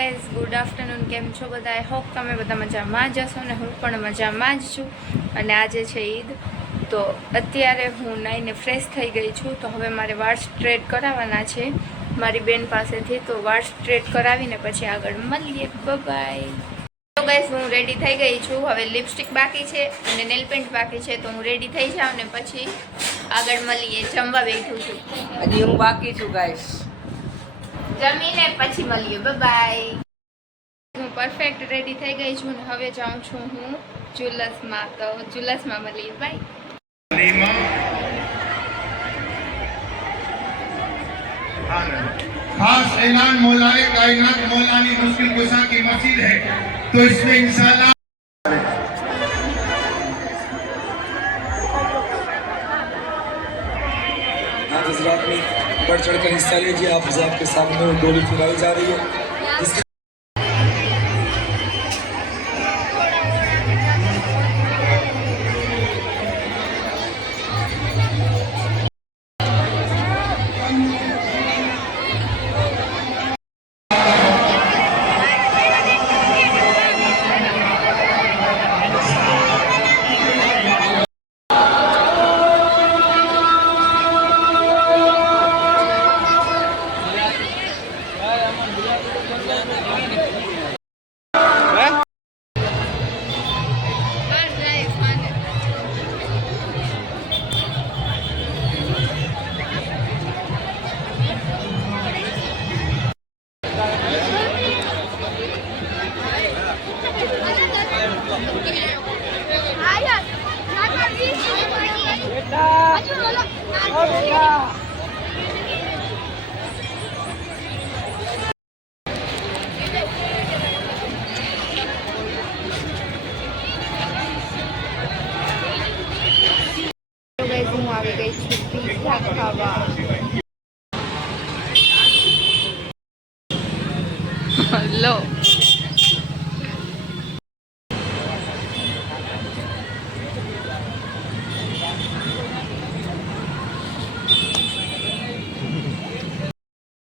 Guys good afternoon, કેમ છો બધા? આઈ હોપ તમે બધા મજામાં જ હશો ને હું પણ મજામાં જ છું. અને આજે છે ઈદ, તો અત્યારે હું નાઈને ફ્રેશ થઈ ગઈ છું. તો હવે મારે વાળ સ્ટ્રેટ કરાવવાના છે મારી બેન પાસેથી. તો વાળ સ્ટ્રેટ કરાવીને પછી આગળ મળીએ. બાય. તો ગાઈઝ હું રેડી થઈ ગઈ છું. હવે લિપસ્ટિક બાકી છે અને નેલ પેન્ટ બાકી છે. તો હું રેડી થઈ જાઉં ને પછી આગળ મળીએ. જમવા બેઠું છું. હજી હું બાકી છું ગાઈસ. જમીને પછી મળીએ. બાય. હું પરફેક્ટ રેડી થઈ ગઈ છું ને હવે જાઉં છું હું જુલસમાં. તો જુલસમાં મળીએ. બાય. खास ऐलान मौलाए कायनात मौलानी मुश्किल कुशा की मस्जिद है, तो इसमें इंशाल्लाह हजरात में बढ़ चढ़ कर हिस्सा लीजिए। आप हजरात के सामने डोली फिराई जा रही है। હું આવી ગઈ છું પીઝા ખાવા. લો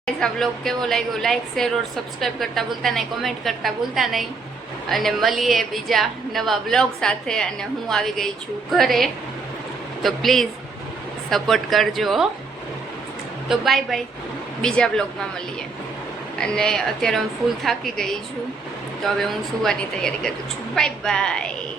આ વ્લોગ કેવો લાગ્યો? લાઈક, શેર और સબસ્ક્રાઈબ કરતા ભૂલતા નહીં, કોમેન્ટ કરતા ભૂલતા નહીં. અને મળીએ બીજા નવા બ્લોગ સાથે. અને હું આવી ગઈ છું ઘરે, તો પ્લીઝ સપોર્ટ કરજો. તો બાય બાય, બીજા બ્લોગમાં મળીએ. અને અત્યારે હું ફૂલ થાકી ગઈ છું, તો હવે હું સૂવાની તૈયારી કરું છું. Bye bye.